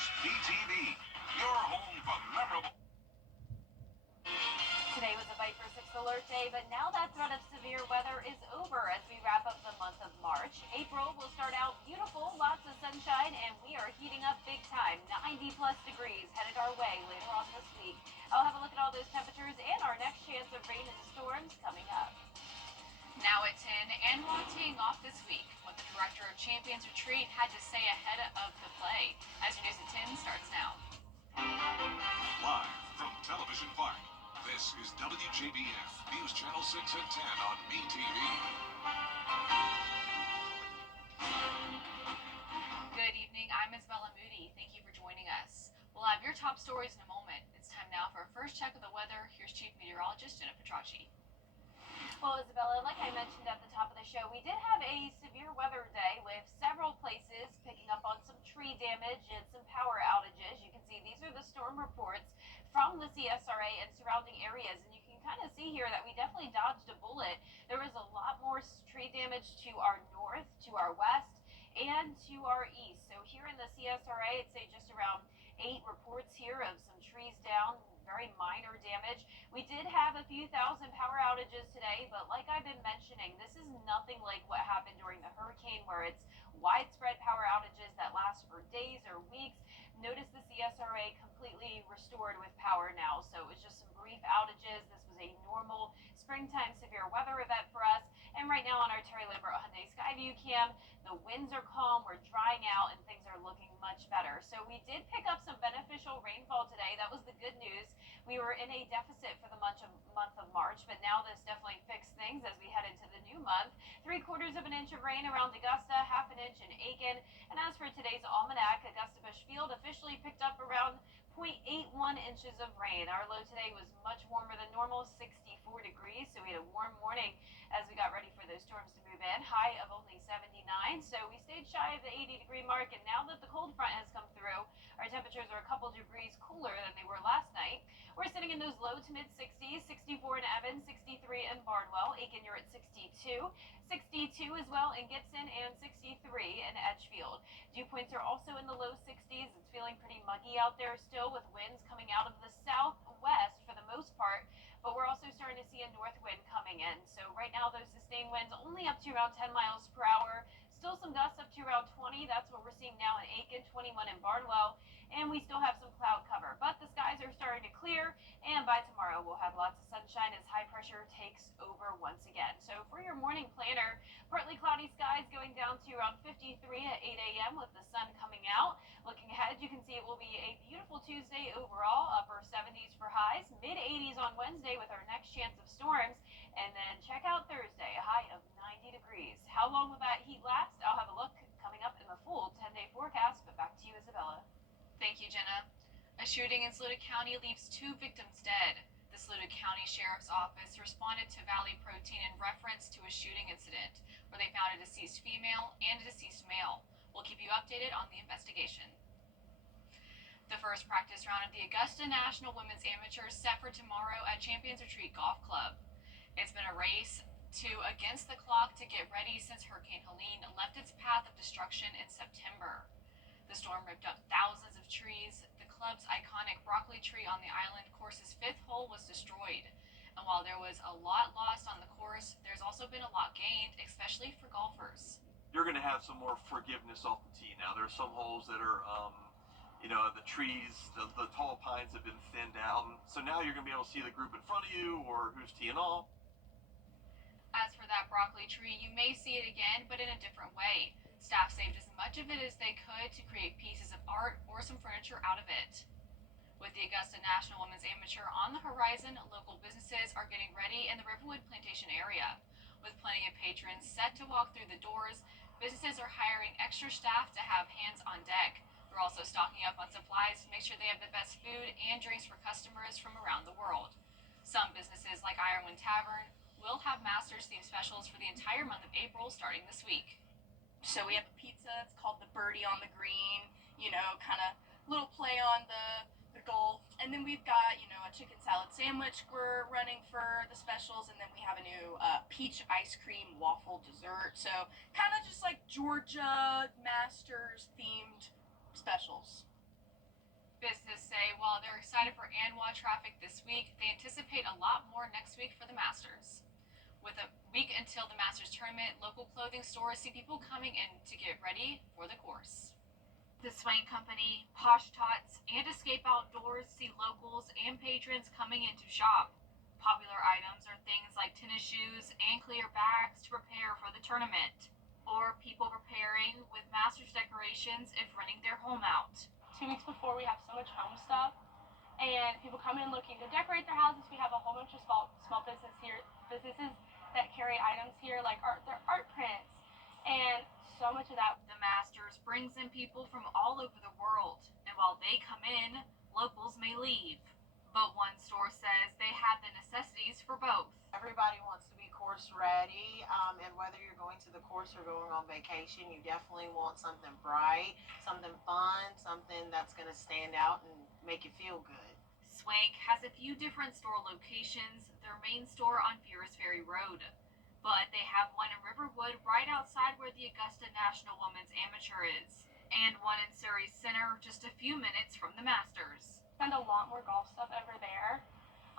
is BTV, your home for memorable. Today was a Bite for Six alert day, but now that threat of severe weather is over as we wrap up the month of March. April will start out beautiful, lots of sunshine, and we are heating up big time. 90 plus degrees headed our way later on this week. I'll have a look at all those temperatures and our next chance of rain and storms coming up. Now at 10 and wanting off this week, what the director of Champions Retreat had to say ahead of the play. As your news at 10 starts now. Live from Television Park, this is WJBF News Channel 6 at 10 on BTV. Good evening, I'm Isabella Moody. Thank you for joining us. We'll have your top stories in a moment. It's time now for our first check of the weather. Here's Chief Meteorologist Jenna Petracci. Well, Isabella, like I mentioned at the top of the show, we did have a severe weather day with several places picking up on some tree damage and some power outages. You can see these are the storm reports from the CSRA and surrounding areas, and you can kind of see here that we definitely dodged a bullet. There was a lot more tree damage to our north, to our west, and to our east. So here in the CSRA, I'd say just around 8 reports here of some trees down, very minor damage. We did have a few thousand power outages today, but like I've been mentioning, this is nothing like what happened during the hurricane where it's widespread power outages that last for days or weeks. Notice the CSRA completely restored with power now, so it was just some brief outages. This was a normal springtime severe weather event for us. And right now on our Terry Lambert Hyundai Skyview cam, the winds are calm, we're drying out, and things are looking much better. So we did pick up some beneficial rainfall today. That was the good news. We were in a deficit for the month of March, but now this definitely fixed things as we head into the new month. 3/4 of an inch of rain around Augusta, 1/2 inch in Aiken. And as for today's almanac, Augusta Bush Field officially picked up around 0.81 inches of rain. Our low today was much warmer than normal, 64 degrees. So we had a warm morning as we got ready for those storms to move in. High of only 79. So we stayed shy of the 80-degree mark. And now that the cold front has come through, our temperatures are a couple degrees cooler than they were last night. We're sitting in those low to mid 60s, 64 in Evans, 63 in Barnwell. Aiken, you're at 62. 62 as well in Gibson, and 63 in Edgefield. Dew points are also in the low 60s. It's feeling pretty muggy out there still with winds coming out of the southwest for the most part, but we're also starting to see a north wind coming in. So right now those sustained winds only up to around 10 miles per hour. Still some gusts up to around 20. That's what we're seeing now in Aiken, 21 in Barnwell, and we still have some cloud cover. But the skies are starting to clear, and by tomorrow we'll have lots of sunshine as high pressure takes over once again. So for your morning planner, partly cloudy skies going down to around 53 at 8 a.m. with the sun coming out. Looking ahead, you can see it will be a beautiful Tuesday overall, upper 70s for highs, mid 80s on Wednesday with our next chance of storms, and then check out Thursday, a high of 90 degrees. How long will that heat last? I'll have a look coming up in the full 10-day forecast, but back to you, Isabella. Thank you, Jenna. A shooting in Saluda County leaves 2 victims dead. The Saluda County Sheriff's Office responded to Valley Protein in reference to a shooting incident where they found a deceased female and a deceased male. We'll keep you updated on the investigation. The first practice round of the Augusta National Women's Amateur is set for tomorrow at Champions Retreat Golf Club. It's been a race against the clock to get ready since Hurricane Helene left its path of destruction in September. The storm ripped up thousands of trees. The club's iconic broccoli tree on the island course's 5th hole was destroyed. And while there was a lot lost on the course, there's also been a lot gained, especially for golfers. You're going to have some more forgiveness off the tee now. There are some holes that are, the trees, the tall pines have been thinned out. And so now you're going to be able to see the group in front of you or who's teeing off. As for that broccoli tree, you may see it again, but in a different way. Staff saved as much of it as they could to create pieces of art or some furniture out of it. With the Augusta National Women's Amateur on the horizon, local businesses are getting ready in the Riverwood Plantation area. With plenty of patrons set to walk through the doors, businesses are hiring extra staff to have hands on deck. They're also stocking up on supplies to make sure they have the best food and drinks for customers from around the world. Some businesses, like Ironwind Tavern, will have Masters themed specials for the entire month of April starting this week. So we have a pizza, it's called the Birdie on the Green, kind of little play on the golf. And then we've got, a chicken salad sandwich we're running for the specials. And then we have a new peach ice cream waffle dessert. So kind of just like Georgia Masters themed specials. say while they're excited for ANWA traffic this week, they anticipate a lot more next week for the Masters. With a week until the Masters tournament, local clothing stores see people coming in to get ready for the course. The Swain Company, Posh Tots, and Escape Outdoors see locals and patrons coming in to shop. Popular items are things like tennis shoes and clear bags to prepare for the tournament, or people preparing with Masters decorations if renting their home out. 2 weeks before, we have so much home stuff, and people come in looking to decorate their houses. We have a whole bunch of small businesses that carry items here, like their art prints, and so much of that. The Masters brings in people from all over the world, and while they come in, locals may leave. But one store says they have the necessities for both. Everybody wants to be course ready, and whether you're going to the course or going on vacation, you definitely want something bright, something fun, something that's going to stand out and make you feel good. Swank has a few different store locations, their main store on Fierce Ferry Road. But they have one in Riverwood right outside where the Augusta National Women's Amateur is, and one in Surrey Center just a few minutes from the Masters. Spend a lot more golf stuff over there,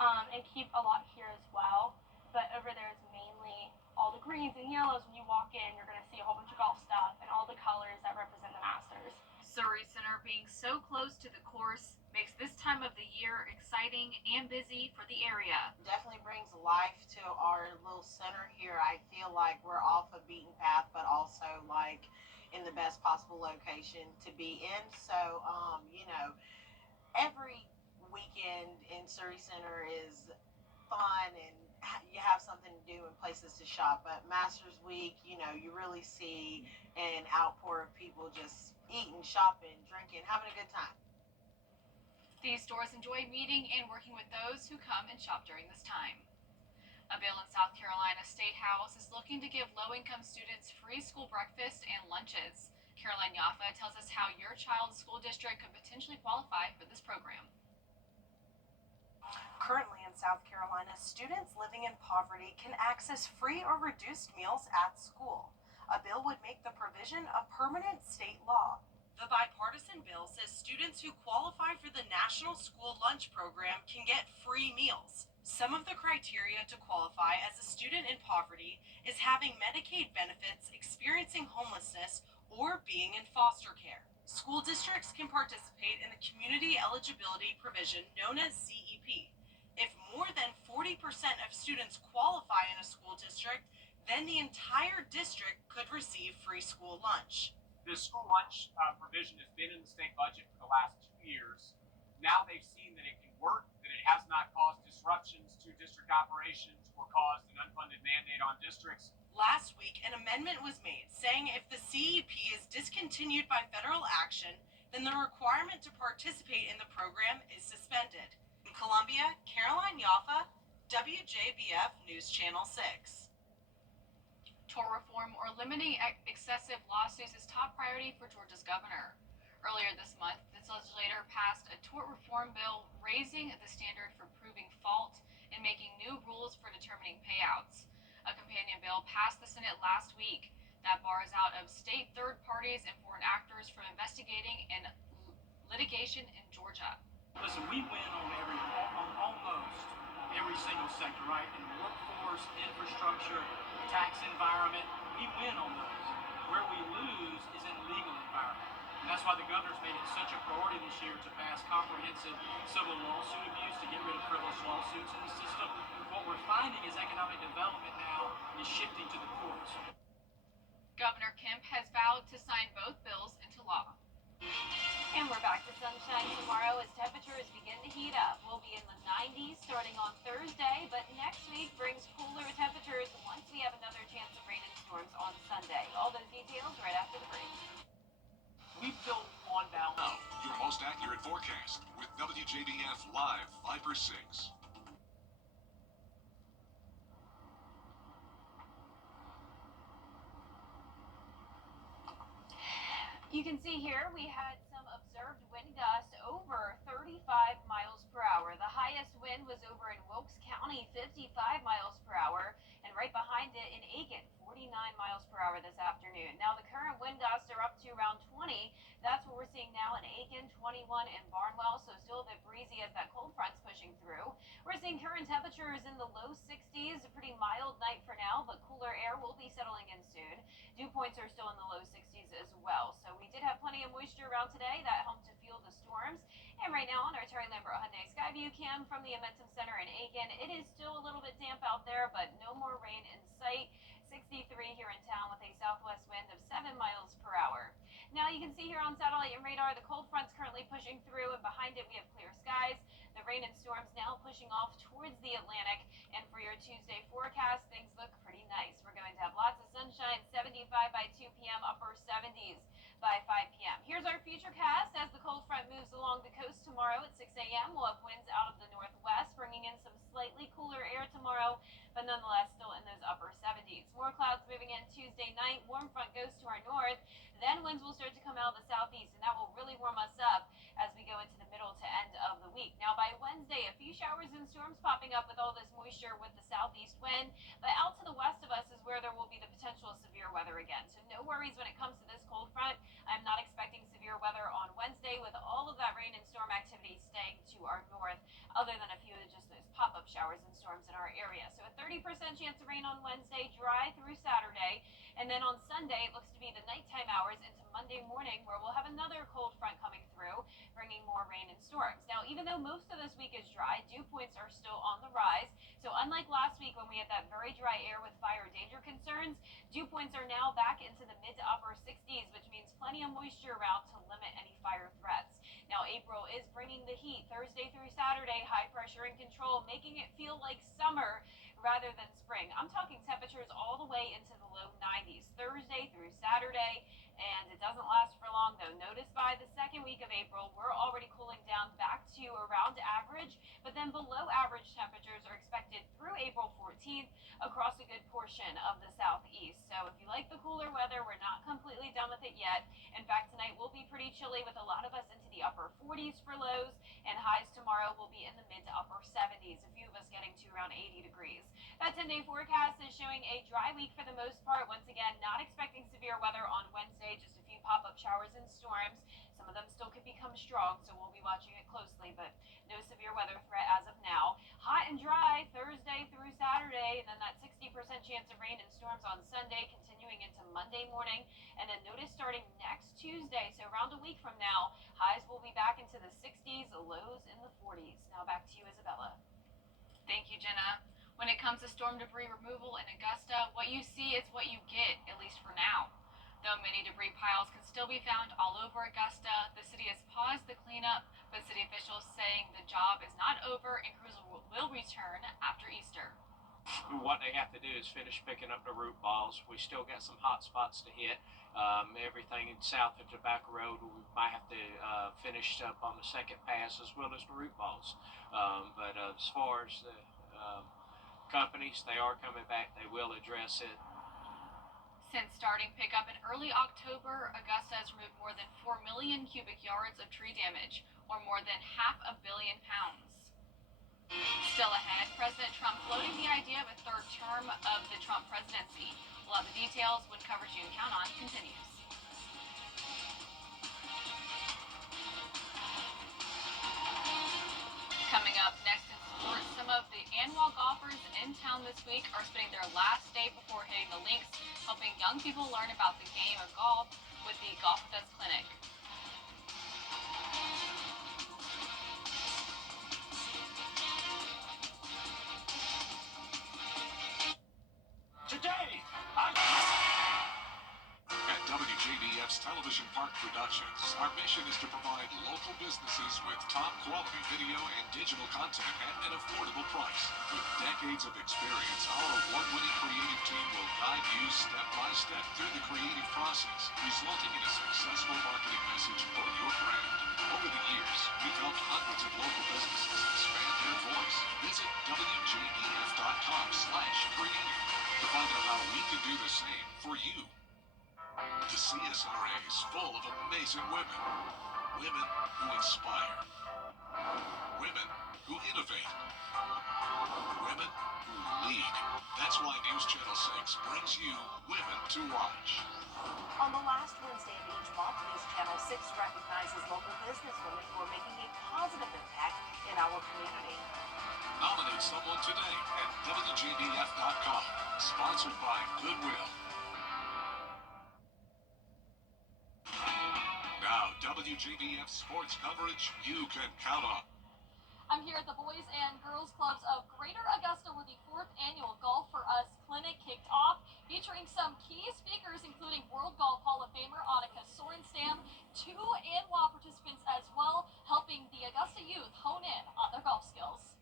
and keep a lot here as well. But over there is mainly all the greens and yellows. When you walk in, you're going to see a whole bunch of golf stuff and all the colors that represent the Masters. Surrey Center being so close to the course makes this time of the year exciting and busy for the area. Definitely brings life to our little center here. I feel like we're off a beaten path, but also like in the best possible location to be in. So, every weekend in Surrey Center is fun and you have something to do and places to shop. But Masters Week, you really see an outpour of people just eating, shopping, drinking, having a good time. These stores enjoy meeting and working with those who come and shop during this time. A bill in South Carolina State House is looking to give low-income students free school breakfast and lunches. Caroline Yaffa tells us how your child's school district could potentially qualify for this program. Currently in South Carolina, students living in poverty can access free or reduced meals at school. A bill would make the provision a permanent state law. The bipartisan bill says students who qualify for the National School Lunch Program can get free meals. Some of the criteria to qualify as a student in poverty is having Medicaid benefits, experiencing homelessness, or being in foster care. School districts can participate in the Community Eligibility Provision known as CEP. If more than 40% of students qualify in a school district, then the entire district could receive free school lunch. This school lunch provision has been in the state budget for the last 2 years. Now they've seen that it can work, that it has not caused disruptions to district operations or caused an unfunded mandate on districts. Last week, an amendment was made saying if the CEP is discontinued by federal action, then the requirement to participate in the program is suspended. In Columbia, Caroline Yaffa, WJBF News Channel 6. Tort reform or limiting excessive lawsuits is top priority for Georgia's governor. Earlier this month, this legislator passed a tort reform bill raising the standard for proving fault and making new rules for determining payouts. A companion bill passed the Senate last week that bars out of state third parties and foreign actors from investigating and litigation in Georgia. Listen, we win on almost every single sector, right? In the workforce, infrastructure, tax environment, we win on those. Where we lose is in legal environment. And that's why the governor's made it such a priority this year to pass comprehensive civil lawsuit abuse, to get rid of frivolous lawsuits in the system. What we're finding is economic development now is shifting to the courts. Governor Kemp has vowed to sign both bills into law. And we're back to sunshine tomorrow as temperatures begin to heat up. We'll be in the 90s starting on Thursday, but next week brings cooler temperatures once we have another chance of rain and storms on Sunday. All those details right after the break. We've built on balance. Now, your most accurate forecast with WJBF Live 5/6. You can see here we had some observed wind gusts over 35 miles per hour. The highest wind was over in Wilkes County, 55 miles per hour, and right behind it in Aiken, 49 miles per hour this afternoon. Now the current wind gusts are up to around 20. That's what we're seeing now in Aiken, 21 in Barnwell, so still the breezy as that cold front's pushing through. We're seeing current temperatures in the low 60s, a pretty mild night for now, but cooler air will be settling in soon. Dew points are still in the low 60s as well. So we did have plenty of moisture around today that helped to fuel the storms. And right now on our Terry Lambert Hyundai Skyview cam from the Amentum Center in Aiken, it is still a little bit damp out there, but no more rain in sight. 63 here in town with a southwest wind of 7 miles per hour. Now you can see here on satellite and radar, the cold front's currently pushing through, and behind it we have clear skies. The rain and storms now pushing off towards the Atlantic. And for your Tuesday forecast, things look pretty nice. We're going to have lots of sunshine, 75 by 2 p.m., upper 70s by 5 p.m. Here's our futurecast as the cold front moves along the coast tomorrow at 6 a.m. We'll have winds out of the northwest, bringing in some slightly cooler air tomorrow, but nonetheless still in those upper 70s. More clouds moving in Tuesday night. Warm front goes to our north. Then winds will start to come out of the southeast, and that will really warm us up as we go into the middle to end of the week. Now by Wednesday, a few showers and storms popping up with all this moisture with the southeast wind, but out to the west of us is where there will be the potential of severe weather again. So no worries when it comes to this cold front. I'm not expecting severe weather on Wednesday with all of that rain and storm activity staying to our north, other than a few of just those pop-up showers and storms in our area. So a 30% chance of rain on Wednesday, dry through Saturday, and then on Sunday it looks to be the nighttime hours into Monday morning where we'll have another cold front coming through, bringing more rain and storms. Now, even though most of this week is dry, dew points are still on the rise. So unlike last week when we had that very dry air with fire danger concerns, dew points are now back into the mid to upper 60s, which means plenty of moisture around to limit any fire threats. Now, April is bringing the heat Thursday through Saturday, high pressure in control, making it feel like summer rather than spring. I'm talking temperatures all the way into the low 90s Thursday through Saturday, and it doesn't last for long though. Notice by the second week of April, we're already cooling down back to around average, but then below average temperatures are expected through April 14th across a good portion of the southeast. So if you like the cooler weather, we're not completely done with it yet. In fact, tonight will be pretty chilly with a lot of us into the upper 40s for lows, and highs tomorrow will be in the mid to upper 70s, a few of us getting to around 80 degrees. That 10-day forecast is showing a dry week for the most part. Once again, not expecting severe weather on Wednesday, just a few pop-up showers and storms. Some of them still could become strong, so we'll be watching it closely, but no severe weather threat as of now. Hot and dry Thursday through Saturday, and then that 60% chance of rain and storms on Sunday, continuing into Monday morning. And then notice starting next Tuesday, so around a week from now, highs will be back into the 60s, lows in the 40s. Now back to you, Isabella. Thank you, Jenna. When it comes to storm debris removal in Augusta, what you see is what you get, at least for now. Though many debris piles can still be found all over Augusta, the city has paused the cleanup, but city officials saying the job is not over and crews will return after Easter. What they have to do is finish picking up the root balls. We still got some hot spots to hit. Everything south of Tobacco Road, we might have to finish up on the second pass as well as the root balls. But as far as the companies, they are coming back. They will address it. Since starting pickup in early October, Augusta has removed more than 4 million cubic yards of tree damage, or more than £500 million. Still ahead, President Trump floating the idea of a third term of the Trump presidency. We'll have the details when coverage you can count on continues. Coming up next in sports, some of the annual golfers in town this week are spending their last day before hitting the links, helping young people learn about the game of golf with the Golf With Us Clinic. Today, At WJBF's Television Park Productions, our mission is to provide local businesses with top quality video and digital content at an affordable price. With decades of experience, our award-winning creative team will guide you step by step through the creative process, resulting in a successful marketing message for your brand. Over the years, we've helped hundreds of local businesses expand their voice. Visit WJBF.com/creative to find out how we can do the same for you. The CSRA is full of amazing women. Women who inspire. Women who innovate. Women who lead. That's why News Channel 6 brings you Women to Watch. On the last Wednesday of each month, News Channel 6 recognizes local businesswomen who are making a positive impact in our community. Nominate someone today at WJBF.com. Sponsored by Goodwill. Now, WJBF sports coverage you can count on. I'm here at the Boys and Girls Clubs of Greater Augusta where the 4th annual Golf for Us Clinic kicked off, featuring some key speakers including World Golf Hall of Famer Annika Sorenstam, 2 ANWA participants as well, helping the Augusta youth hone in on their golf skills.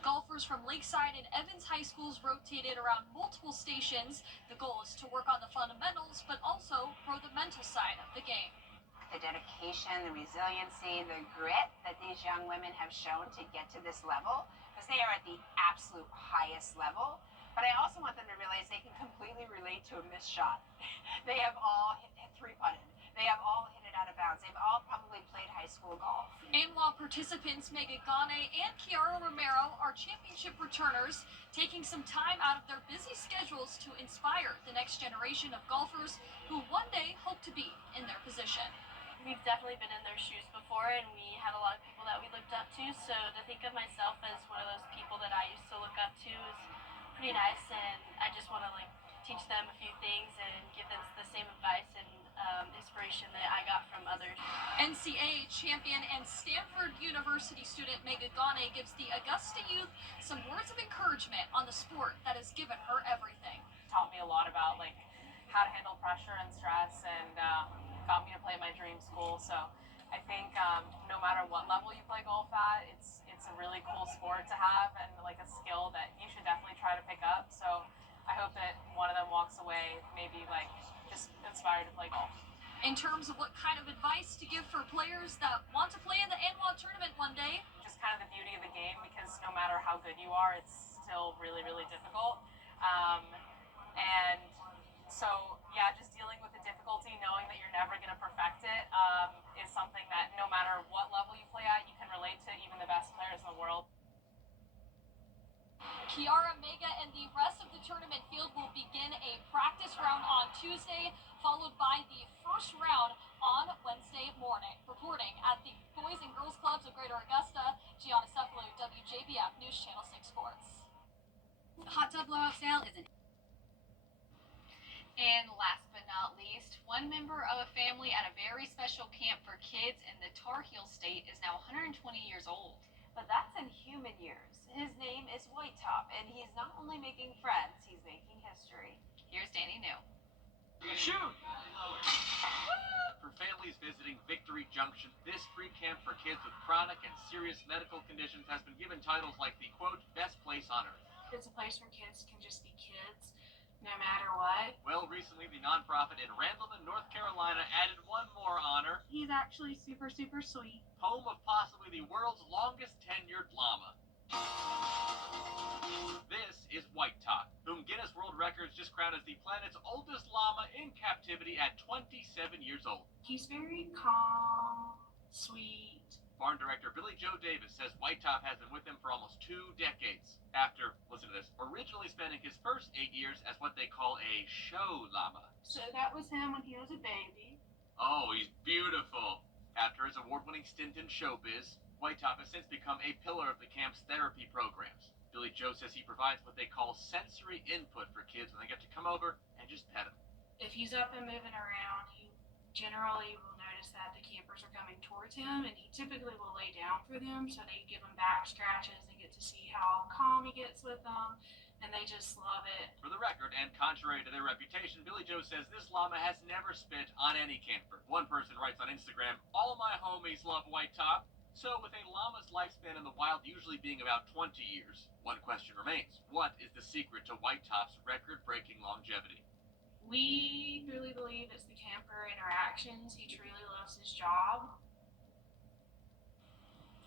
Golfers from Lakeside and Evans High Schools rotated around multiple stations. The goal is to work on the fundamentals, but also grow the mental side of the game. The dedication, the resiliency, the grit that these young women have shown to get to this level, because they are at the absolute highest level. But I also want them to realize they can completely relate to a missed shot. They have all hit three-putted. They have all hit it out of bounds. They've all probably played high school golf. ANWA participants Megan Gane and Kiara Romero are championship returners, taking some time out of their busy schedules to inspire the next generation of golfers who one day hope to be in their position. We've definitely been in their shoes before, and we had a lot of people that we looked up to, so to think of myself as one of those people that I used to look up to is pretty nice, and I just want to teach them a few things and give them the same advice and inspiration that I got from others. NCAA champion and Stanford University student Megan Gane gives the Augusta youth some words of encouragement on the sport that has given her everything. Taught me a lot about how to handle pressure and stress, and got me to play my dream school. So I think no matter what level you play golf at, it's a really cool sport to have and a skill that you should definitely try to pick up. So I hope that one of them walks away maybe just inspired to play golf. In terms of what kind of advice to give for players that want to play in the ANWA tournament one day, just kind of the beauty of the game, because no matter how good you are, it's still really, really difficult. And so, yeah, just dealing with the difficulty, knowing that you're never going to perfect it, is something that no matter what level you play at, you can relate to even the best players in the world. Kiara, Mega, and the rest of the tournament field will begin a practice round on Tuesday, followed by the first round on Wednesday morning. Reporting at the Boys and Girls Clubs of Greater Augusta, Gianna Cephalou, WJBF News Channel 6 Sports. The hot tub blowout sale is an And last but not least, one member of a family at a very special camp for kids in the Tar Heel State is now 120 years old. But that's in human years. His name is White Top, and he's not only making friends, he's making history. Here's Danny New. Shoot! For families visiting Victory Junction, this free camp for kids with chronic and serious medical conditions has been given titles like the, quote, best place on earth. It's a place where kids can just be kids, no matter what. Well, recently the nonprofit in Randleman, North Carolina added one more honor. He's actually super, super sweet. Home of possibly the world's longest tenured llama. This is White Top, whom Guinness World Records just crowned as the planet's oldest llama in captivity at 27 years old. He's very calm, sweet. Barn director Billy Joe Davis says White Top has been with him for almost 2 decades. After, listen to this, originally spending his first 8 years as what they call a show llama. So that was him when he was a baby. Oh, he's beautiful. After his award-winning stint in showbiz, White Top has since become a pillar of the camp's therapy programs. Billy Joe says he provides what they call sensory input for kids when they get to come over and just pet him. If he's up and moving around, he generally will notice that the campers are coming towards him, and he typically will lay down for them so they give him back scratches and get to see how calm he gets with them, and they just love it. For the record, and contrary to their reputation, Billy Joe says this llama has never spit on any camper. One person writes on Instagram, "All my homies love White Top." So with a llama's lifespan in the wild usually being about 20 years, one question remains. What is the secret to White Top's record-breaking longevity? We really believe it's the camper interactions. He truly loves his job.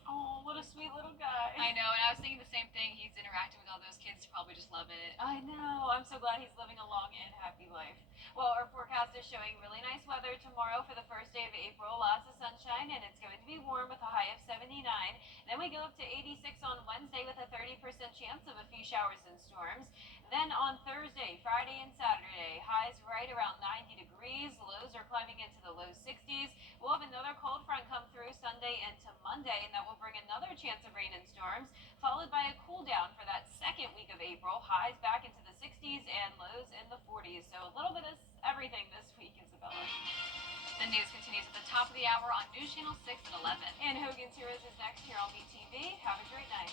Oh, what a sweet little guy. I know, and I was thinking the same thing. He's interacting with all those kids, probably just loving it. I know. I'm so glad he's living a long and happy life. Well, our forecast is showing really nice weather tomorrow for the first day of April. Lots of sunshine, and it's going to be warm with a high of 79. Then we go up to 86 on Wednesday with a 30% chance of a few showers and storms. Then on Thursday, Friday, and Saturday, highs right around 90 degrees. Lows are climbing into the low 60s. We'll have another cold front come through Sunday into Monday, and that will bring another chance of rain and storms, followed by a cool down for that second week of April. Highs back into the 60s and lows in the 40s. So a little bit of everything this week, Isabella. The news continues at the top of the hour on News Channel 6 at 11. And Hogan's Heroes is next here on BTV. Have a great night.